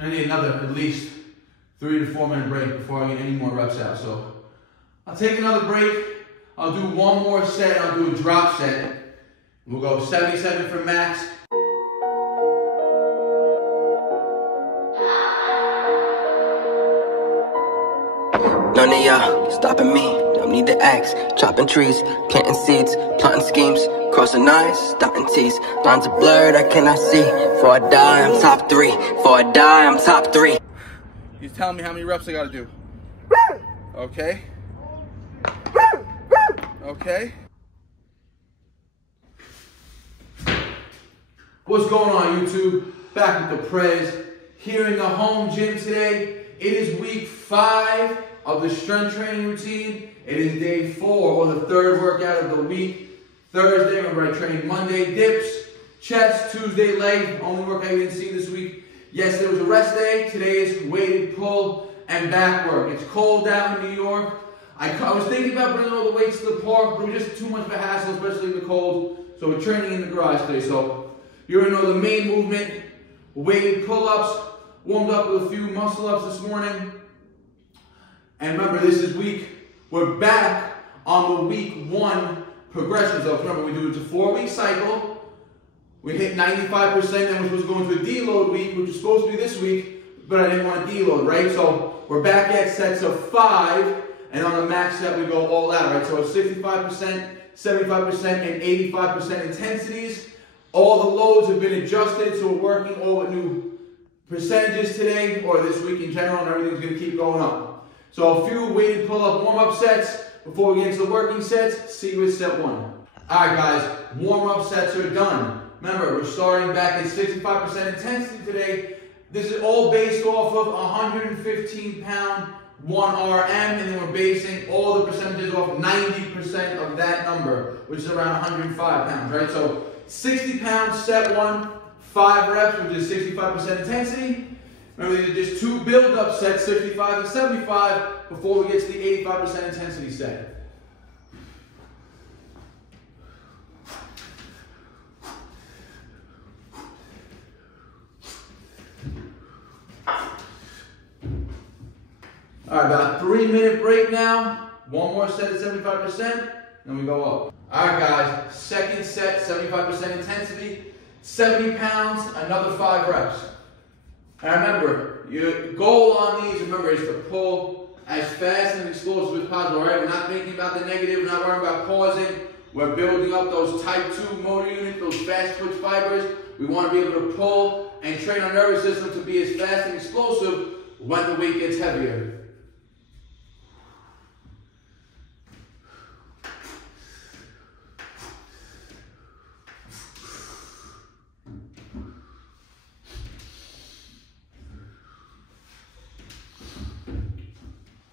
I need another at least 3 to 4 minute break before I get any more reps out. So I'll take another break. I'll do one more set. I'll do a drop set. We'll go 77 for max. None of y'all stopping me, don't need to ask. Chopping trees, planting seeds, plotting schemes, crossing lines, dotting T's. Lines are blurred, I cannot see. Before I die, I'm top 3. Before I die, I'm top 3. He's telling me how many reps I gotta do. Okay. Okay. What's going on, YouTube? Back with the Prez here in the home gym today. It is week 5 of the strength training routine. It is day 4, or the 3rd workout of the week. Thursday, remember I trained Monday, dips, chest, Tuesday, leg. Only workout you didn't see this week. Yes, there was a rest day. Today is weighted pull and back work. It's cold down in New York. I was thinking about bringing all the weights to the park, but it was just too much of a hassle, especially in the cold. So we're training in the garage today. So you already know the main movement, weighted pull-ups, warmed up with a few muscle-ups this morning. And remember, this is we're back on the week 1 progression. So remember, we do it a 4-week cycle. We hit 95%, then we're supposed to go into a deload week, which is supposed to be this week, but I didn't want to deload, right? So we're back at sets of 5, and on the max set, we go all out, right? So it's 65%, 75%, and 85% intensities. All the loads have been adjusted, so we're working all with new percentages today, or this week in general, and everything's going to keep going up. So a few weighted pull-up warm-up sets before we get into the working sets. See you at set 1. All right, guys, warm-up sets are done. Remember, we're starting back at 65% intensity today. This is all based off of 115-pound 1 RM, and then we're basing all the percentages off 90% of that number, which is around 105 pounds, right? So 60 pounds, set 1, 5 reps, which is 65% intensity. Remember, these are just 2 build-up sets, 65 and 75, before we get to the 85% intensity set. All right, about a 3-minute break now. One more set at 75%, then we go up. All right, guys, second set, 75% intensity, 70 pounds, another 5 reps. And remember, your goal on these, remember, is to pull as fast and explosive as possible, right? We're not thinking about the negative, we're not worrying about pausing. We're building up those type 2 motor units, those fast twitch fibers. We want to be able to pull and train our nervous system to be as fast and explosive when the weight gets heavier.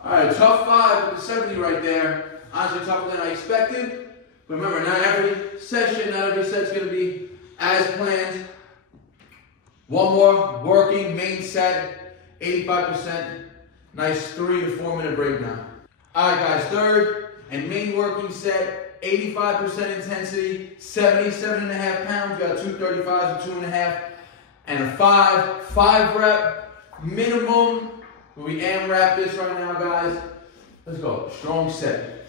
All right, tough 5 with the 70 right there. Honestly, tougher than I expected. But remember, not every session, not every set's going to be as planned. One more working main set, 85%. Nice 3 to 4 minute break now. All right, guys, third and main working set, 85% intensity, 77.5 pounds. You got 2 35s, a 2.5, and a 5 rep minimum. We AMRAP this right now, guys. Let's go. Strong set.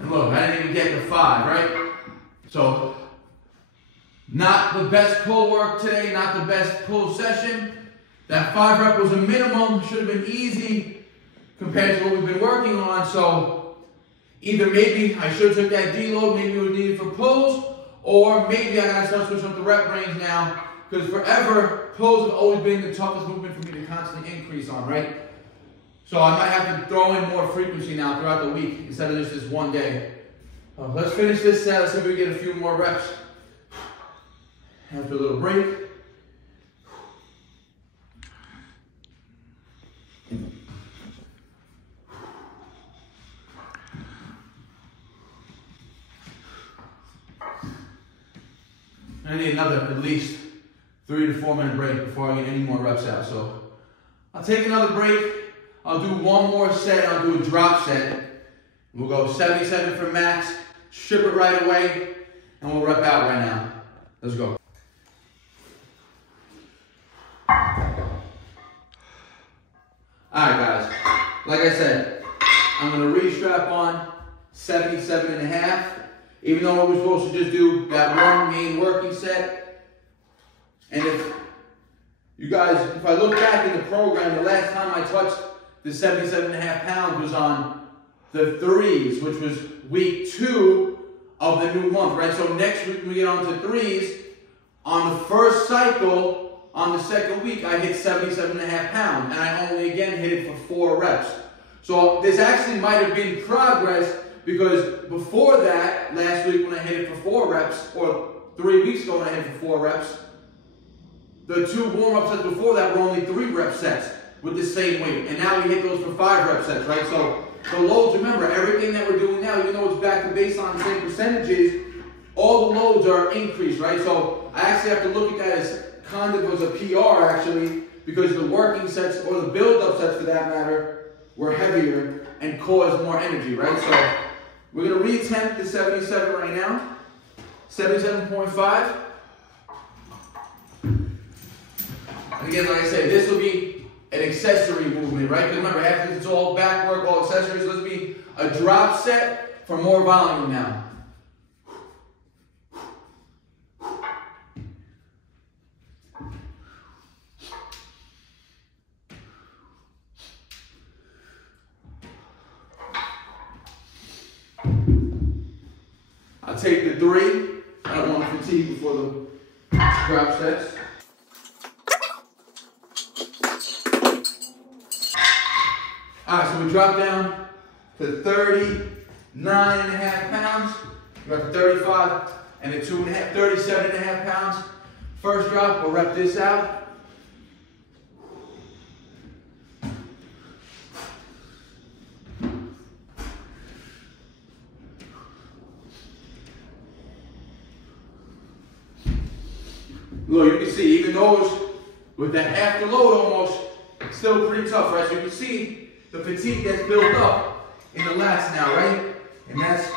And look, I didn't even get to 5, right? So, not the best pull work today, not the best pull session. That 5 rep was a minimum, should have been easy compared to what we've been working on. So either maybe I should have took that deload, maybe it was needed for pulls, or maybe I gotta start switching up the rep range now, because forever pulls have always been the toughest movement for me to constantly increase on, right? So I might have to throw in more frequency now throughout the week instead of just this one day. Let's finish this set. Let's see if we get a few more reps. After a little break. I need another at least 3 to 4 minute break before I get any more reps out. So I'll take another break. I'll do one more set. I'll do a drop set. We'll go 77 for max, strip it right away, and we'll rep out right now. Let's go. Alright guys, like I said, I'm going to re-strap on 77.5. Even though we're supposed to just do that one main working set. And if you guys, if I look back in the program, the last time I touched the 77.5 pounds was on the threes, which was week 2 of the new month, right? So next week we get on to threes. On the first cycle, on the second week, I hit 77.5 pounds, and I only again hit it for 4 reps. So this actually might have been progress, because before that, last week when I hit it for 4 reps, or 3 weeks ago when I hit it for 4 reps, the 2 warm-up sets before that were only 3 rep sets with the same weight. And now we hit those for 5 rep sets, right? So the loads, remember, everything that we're doing now, even though it's back to baseline, same percentages, all the loads are increased, right? So I actually have to look at that as kind of as a PR, actually, because the working sets, or the build-up sets for that matter, were heavier and caused more energy, right? So we're going to re-attempt the 77 right now. 77.5. And again, like I said, this will be an accessory movement, right? Because remember, after it's all back work, all accessories, let's be a drop set for more volume now. I'll take the 3. I don't want to fatigue before the drop sets. Alright, so we drop down to 39.5 pounds. We got the 35 and the 37.5 pounds. First drop, we'll rep this out. Look, you can see, even those with that half the load almost, still pretty tough, right? So you can see the fatigue that's built up in the lats now, right? And that's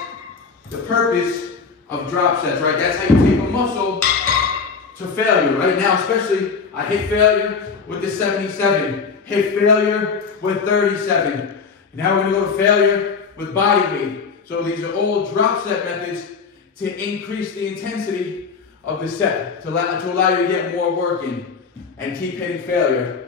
the purpose of drop sets, right? That's how you take a muscle to failure, right? Now, especially, I hit failure with the 77, hit failure with 37. Now we're gonna go to failure with body weight. So these are all drop set methods to increase the intensity of the set, to allow you to get more work in and keep hitting failure.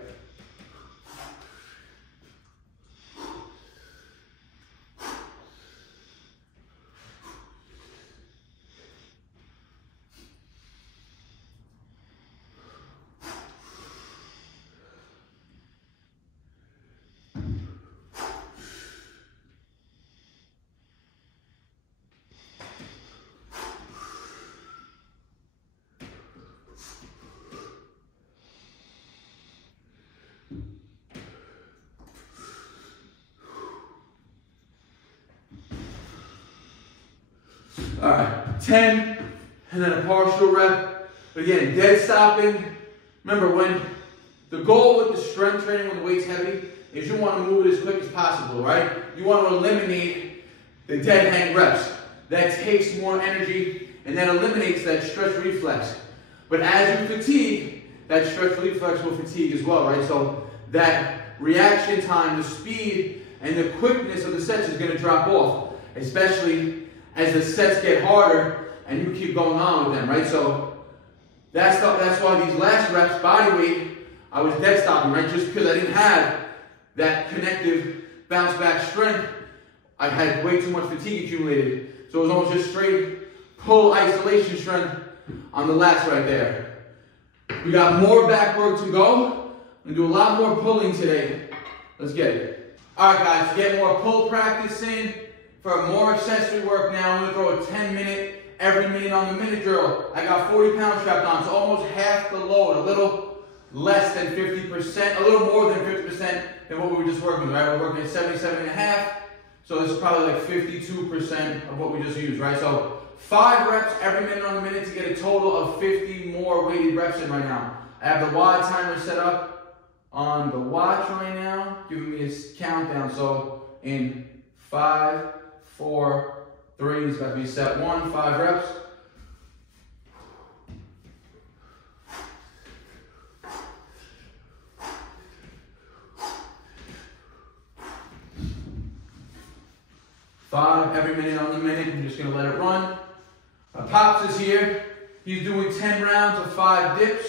All right, 10, and then a partial rep. But again, dead stopping. Remember, when the goal with the strength training when the weight's heavy is you want to move it as quick as possible, right? You want to eliminate the dead hang reps. That takes more energy, and that eliminates that stretch reflex. But as you fatigue, that stretch reflex will fatigue as well, right? So that reaction time, the speed, and the quickness of the sets is going to drop off, especially as the sets get harder and you keep going on with them, right? So that's why these last reps, body weight, I was dead stopping, right? Just because I didn't have that connective bounce back strength. I had way too much fatigue accumulated. So it was almost just straight pull isolation strength on the lats right there. We got more back work to go. I'm gonna do a lot more pulling today. Let's get it. All right, guys, to get more pull practice in, for more accessory work now, I'm gonna throw a 10-minute, every minute on the minute drill. I got 40 pounds strapped on, so almost half the load, a little less than 50%, a little more than 50% than what we were just working with, right? We're working at 77.5, so this is probably like 52% of what we just used, right? So 5 reps every minute on the minute to get a total of 50 more weighted reps in right now. I have the WHEY timer set up. on the watch right now, giving me a countdown. So in 5, 4, 3, it's got to be set 1, 5 reps. Five, every minute on the minute, I'm just gonna let it run. Pops is here. He's doing 10 rounds of 5 dips.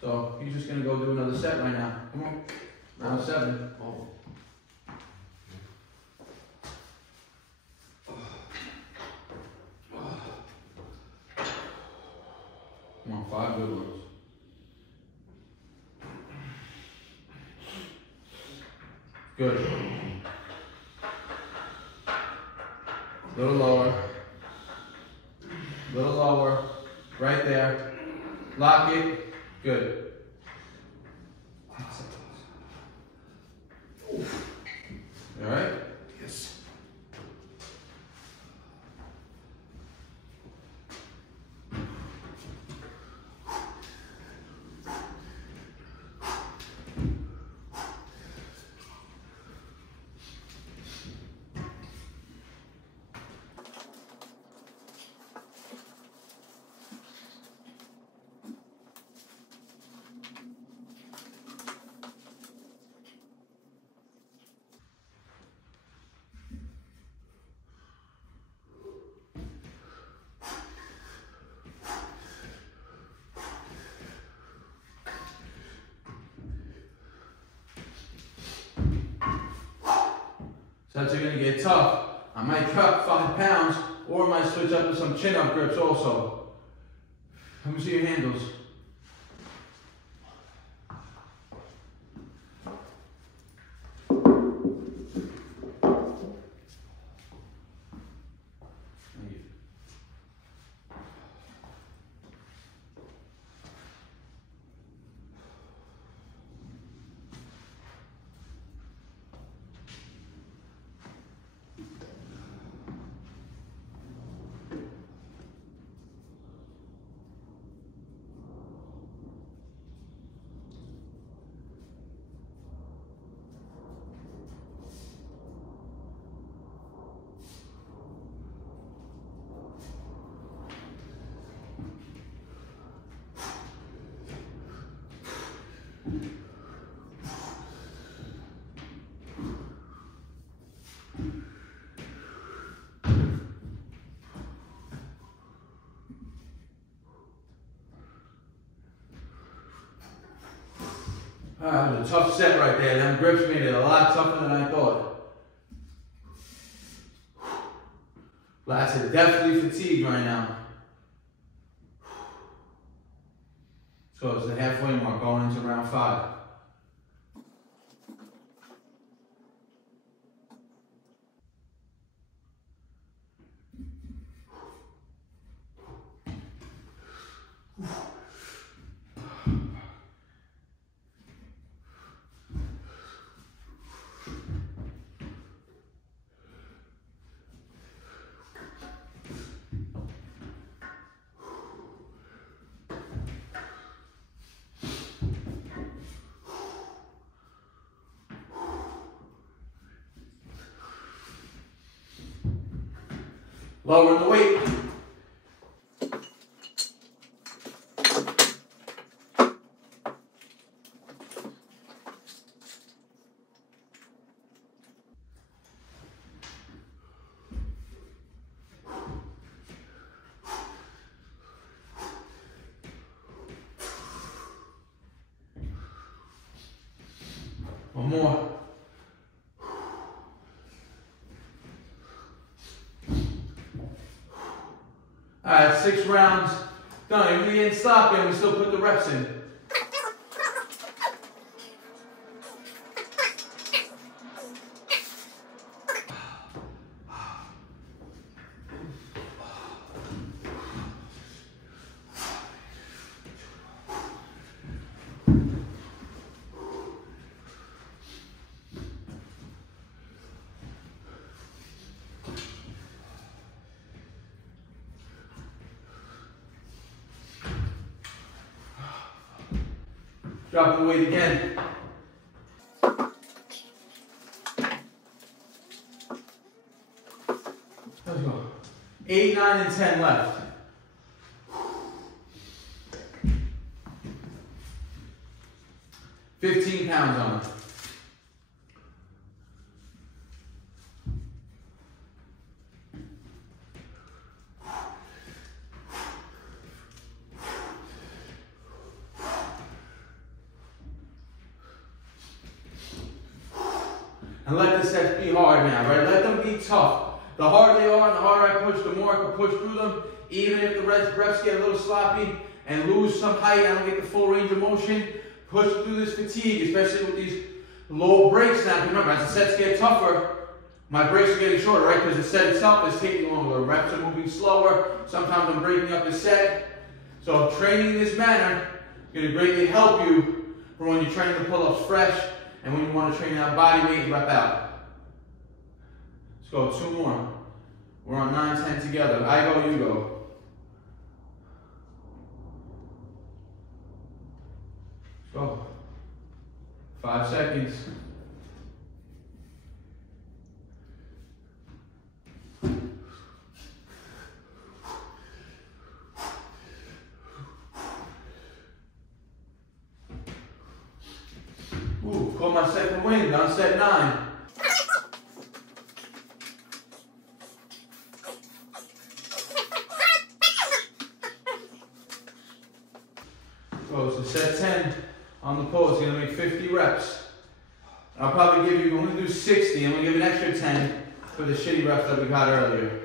So he's just gonna go do another set right now. Come on, round 7. Oh. Come on, 5 good ones. Good. Little lower. Little lower. Right there. Lock it. Good. All right? Yes. Sets are going to get tough. I might cut 5 pounds or I might switch up to some chin-up grips also. Let me see your handles. That was a tough set right there. Them grips made it a lot tougher than I thought. Lats are definitely fatigued right now. So it's the halfway mark going into round 5. Lowering the weight. One more. All right, 6 rounds done. We didn't stop yet, we still put the reps in. Drop the weight again. 8, 9, and 10 left. $15 on it. And let the sets be hard now, right? Let them be tough. The harder they are and the harder I push, the more I can push through them. Even if the reps get a little sloppy and lose some height, I don't get the full range of motion. Push through this fatigue, especially with these low breaks now. Remember, as the sets get tougher, my breaks are getting shorter, right? Because the set itself is taking longer. The reps are moving slower. Sometimes I'm breaking up the set. So training in this manner is going to greatly help you for when you're training the pull-ups fresh and when you want to train that body weight and rep out. Let's go, 2 more. We're on 9, 10 together. I go, you go. Let's go. 5 seconds. Ooh, caught my second wind on set 9. So set 10 on the pole, it's gonna make 50 reps. I'll probably give you, I'm gonna do 60, I'm gonna give an extra 10 for the shitty reps that we got earlier.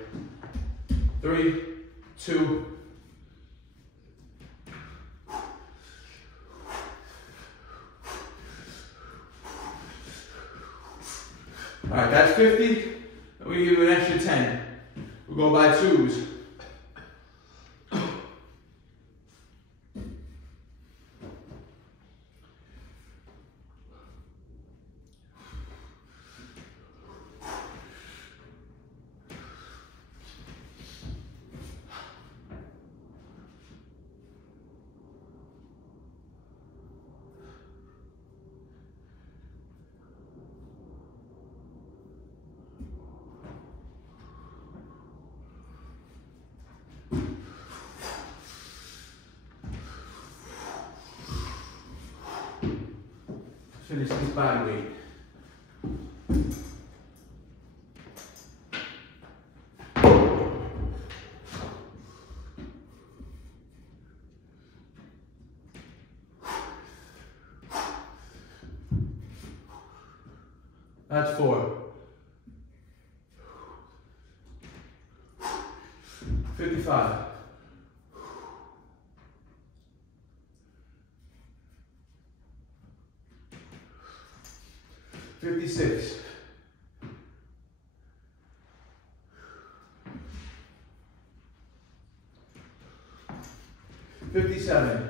3, 2, all right, that's 50. We give you an extra 10. We'll go by 2s. Finish this body weight. That's 4. 55. 56. 57.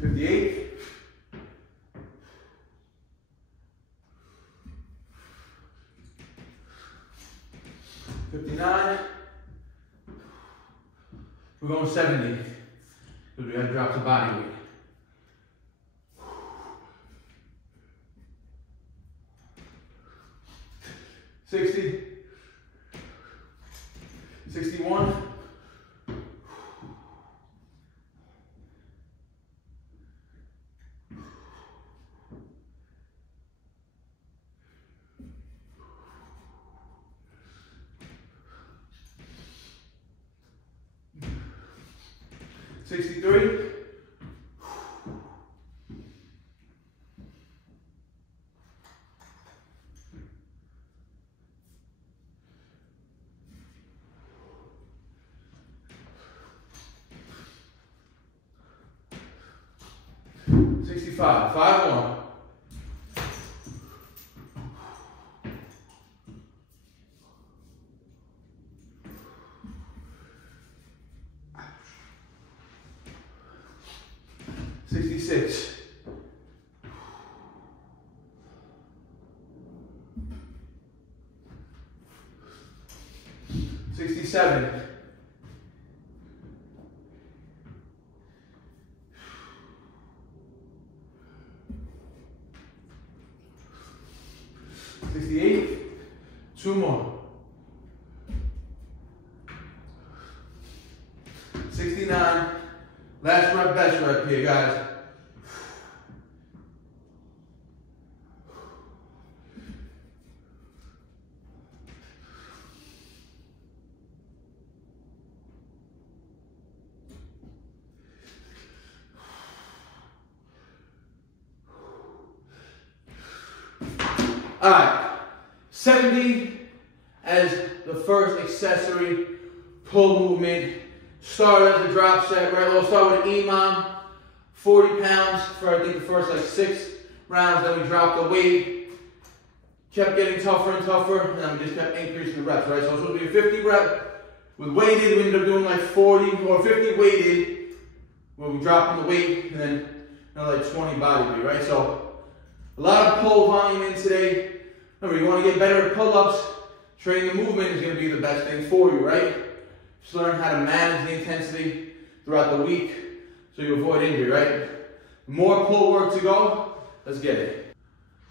58. 59. We're going 70 because we got to drop the body weight. $60, 61, 63, 65, 5 more. $66. 67. 68. 2 more. 69. Last rep, best rep here, guys. All right, 70 as the first accessory pull movement. Start as a drop set, right? We'll start with EMOM, 40 pounds for I think the first like 6 rounds. Then we dropped the weight, kept getting tougher and tougher, and then we just kept increasing the reps, right? So it's supposed to be a 50 rep with weighted. We ended up doing like 40 or 50 weighted, where we dropping the weight, and then another like 20 body weight, right? So a lot of pull volume in today. Remember, you want to get better at pull-ups. Training the movement is going to be the best thing for you, right? Just learn how to manage the intensity throughout the week so you avoid injury, right? More pull work to go. Let's get it.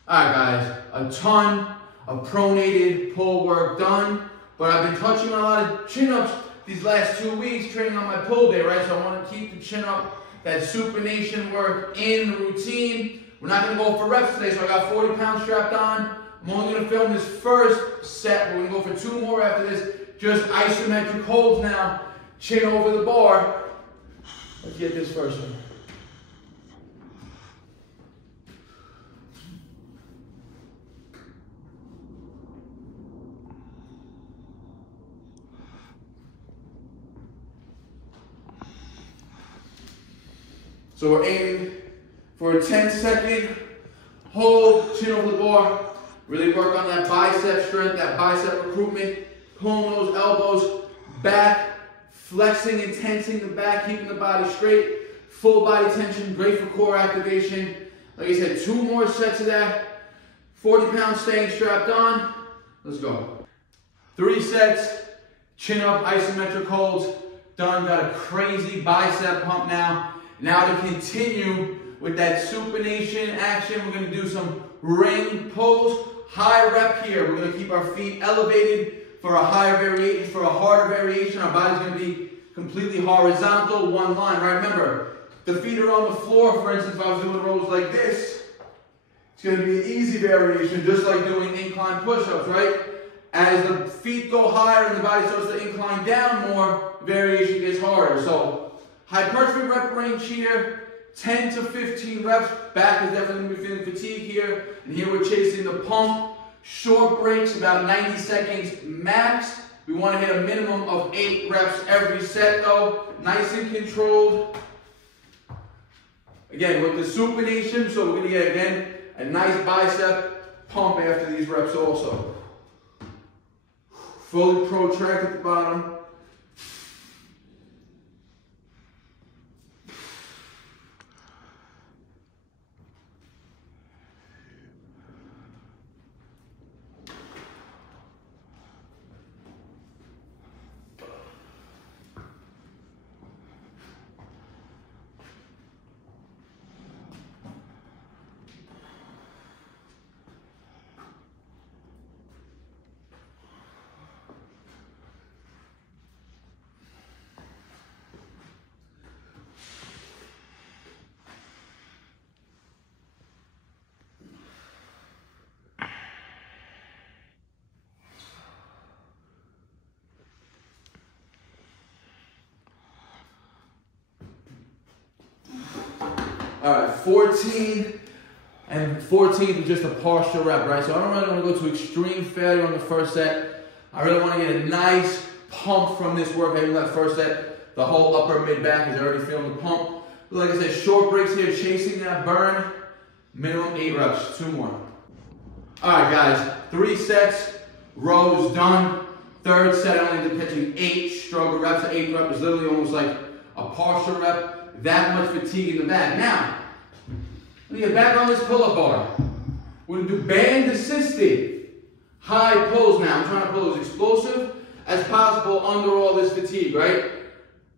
All right, guys. A ton of pronated pull work done, but I've been touching on a lot of chin-ups these last 2 weeks training on my pull day, right? So I want to keep the chin-up, that supination work in the routine. We're not going to go for reps today, so I got 40 pounds strapped on. I'm only going to film this first set. We're going to go for 2 more after this. Just isometric holds now. Chin over the bar. Let's get this first one. So we're aiming for a 10-second hold, chin over the bar. Really work on that bicep strength, that bicep recruitment, pulling those elbows back, flexing and tensing the back, keeping the body straight, full body tension, great for core activation. Like I said, 2 more sets of that. 40 pounds staying strapped on. Let's go. 3 sets, chin up, isometric holds. Done, got a crazy bicep pump now. Now to continue with that supination action, we're gonna do some ring pulls. High rep here. We're going to keep our feet elevated for a higher variation, for a harder variation. Our body's going to be completely horizontal, one line, right? Remember, the feet are on the floor. For instance, if I was doing rows like this, it's going to be an easy variation, just like doing incline push-ups, right? As the feet go higher and the body starts to incline down more, variation gets harder. So, hypertrophy rep range here. 10 to 15 reps. Back is definitely going to be feeling fatigue here. And here we're chasing the pump. Short breaks, about 90 seconds max. We want to hit a minimum of 8 reps every set though. Nice and controlled. Again, with the supination, so we're going to get, again, a nice bicep pump after these reps also. Fully protract at the bottom. All right, 14 and 14 is just a partial rep, right? So I don't really want to go to extreme failure on the first set. I really want to get a nice pump from this work. Maybe that first set, the whole upper mid-back is already feeling the pump. But like I said, short breaks here, chasing that burn. Minimum 8 reps, 2 more. All right, guys, 3 sets, rows done. Third set, I only did pitching 8 struggle reps. 8 reps is literally almost like a partial rep. That much fatigue in the back. Now, let me get back on this pull-up bar. We're going to do band-assisted high pulls now. I'm trying to pull as explosive as possible under all this fatigue, right?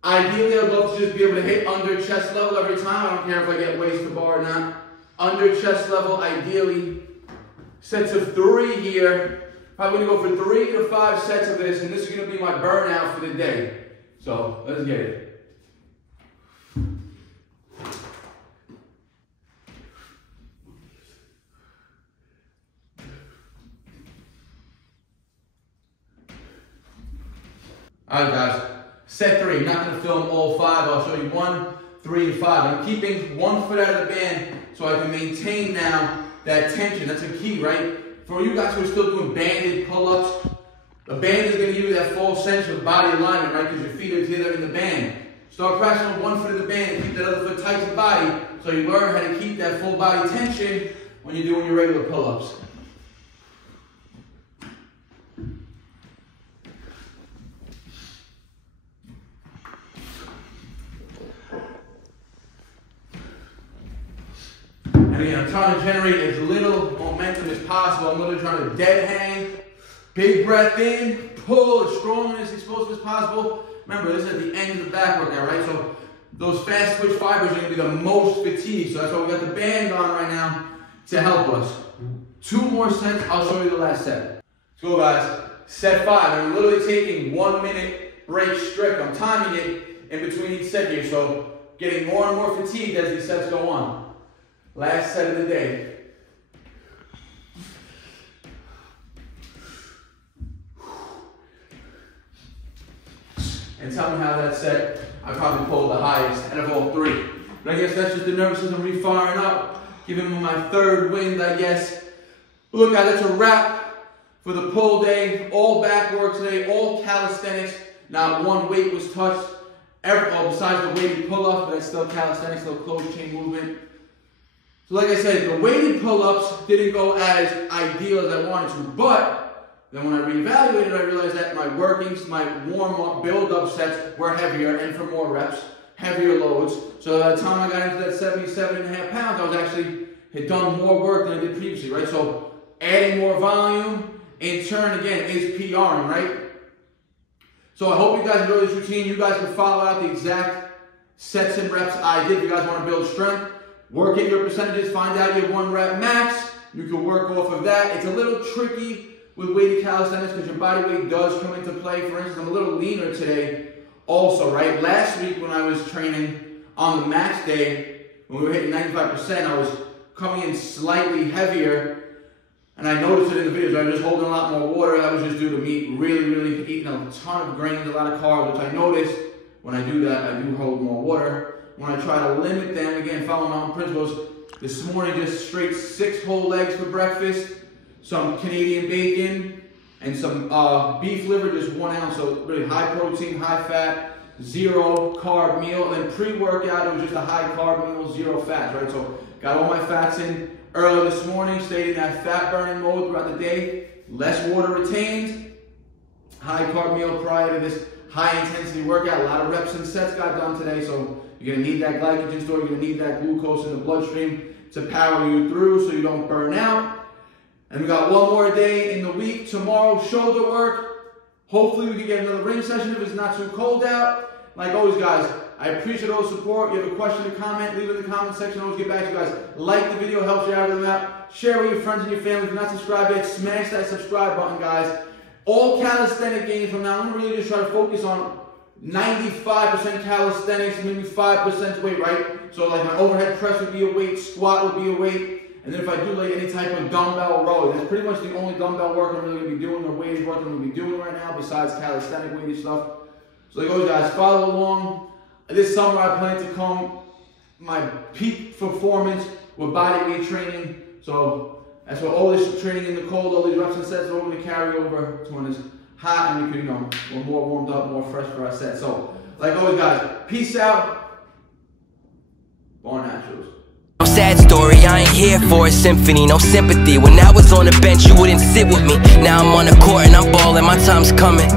Ideally, I'd love to just be able to hit under chest level every time. I don't care if I get waist to bar or not. Under chest level, ideally. sets of 3 here. Probably gonna go for 3 to 5 sets of this, and this is gonna be my burnout for the day. So let's get it. Alright guys, set 3. I'm not going to film all 5. I'll show you 1, 3, and 5. I'm keeping 1 foot out of the band so I can maintain now that tension. That's a key, right? For you guys who are still doing banded pull-ups, the band is going to give you that full sense of body alignment, right? Because your feet are together in the band. Start pressing on 1 foot of the band and keep that other foot tight to the body so you learn how to keep that full body tension when you're doing your regular pull-ups. And again, I'm trying to generate as little momentum as possible. I'm literally trying to dead hang, big breath in, pull as strong and as explosive as possible. Remember, this is at the end of the back workout, right? So those fast twitch fibers are going to be the most fatigued. So that's why we got the band on right now to help us. 2 more sets, I'll show you the last set. Let's go guys, set 5. I'm literally taking 1 minute break strict. I'm timing it in between each set here. So getting more and more fatigued as these sets go on. Last set of the day. And tell me how that set, I probably pulled the highest out of all 3. But I guess that's just the nervous system refiring up, giving me my 3rd wind, I guess. Look guys, that's a wrap for the pull day. All back work today, all calisthenics. Not 1 weight was touched. Besides the weighted pull-up, but it's still calisthenics, still closed chain movement. So like I said, the weighted pull-ups didn't go as ideal as I wanted to, but then when I reevaluated, I realized that my workings, my warm-up, build-up sets were heavier and for more reps, heavier loads. So by the time I got into that 77.5 pounds, I was actually had done more work than I did previously, right? So adding more volume, in turn, again, is PRing, right? So I hope you guys enjoy this routine. You guys can follow out the exact sets and reps I did. If you guys want to build strength, work at your percentages, find out your 1 rep max. You can work off of that. It's a little tricky with weighted calisthenics because your body weight does come into play. For instance, I'm a little leaner today also, right? Last week when I was training on the max day, when we were hitting 95%, I was coming in slightly heavier. And I noticed it in the videos. I was just holding a lot more water. That was just due to me really eating a ton of grains, a lot of carbs, which I noticed when I do that, I do hold more water. When I try to limit them, again, following my own principles, this morning just straight 6 whole legs for breakfast, some Canadian bacon, and some beef liver, just 1 ounce, so really high protein, high fat, 0 carb meal. And then pre-workout, it was just a high carb meal, 0 fats, right? So got all my fats in early this morning, stayed in that fat burning mode throughout the day, less water retained, high carb meal prior to this high intensity workout. A lot of reps and sets got done today, so you're going to need that glycogen store, you're going to need that glucose in the bloodstream to power you through so you don't burn out. And we got 1 more day in the week. Tomorrow, shoulder work. Hopefully we can get another ring session if it's not too cold out. Like always, guys, I appreciate all the support. You have a question or comment, leave it in the comment section. I'll always get back to you guys. Like the video, helps you out with that. Share with your friends and your family. If you're not subscribed yet, smash that subscribe button, guys. All calisthenic gains from now. I'm going to really just try to focus on 95% calisthenics, maybe 5% weight, right? So like my overhead press would be a weight, squat would be a weight, and then if I do like any type of dumbbell row, that's pretty much the only dumbbell work I'm really going to be doing, or weighted work I'm going to be doing right now, besides calisthenic weighted stuff. So like always, guys, follow along. This summer I plan to come my peak performance with body weight training. So that's what all this training in the cold, all these reps and sets are going to carry over to when it's hot and we can, we're more warmed up, more fresh for our set. So, like always, guys, peace out. Barnaturals. No sad story, I ain't here for a symphony, no sympathy. When I was on the bench, you wouldn't sit with me. Now I'm on the court and I'm balling, my time's coming.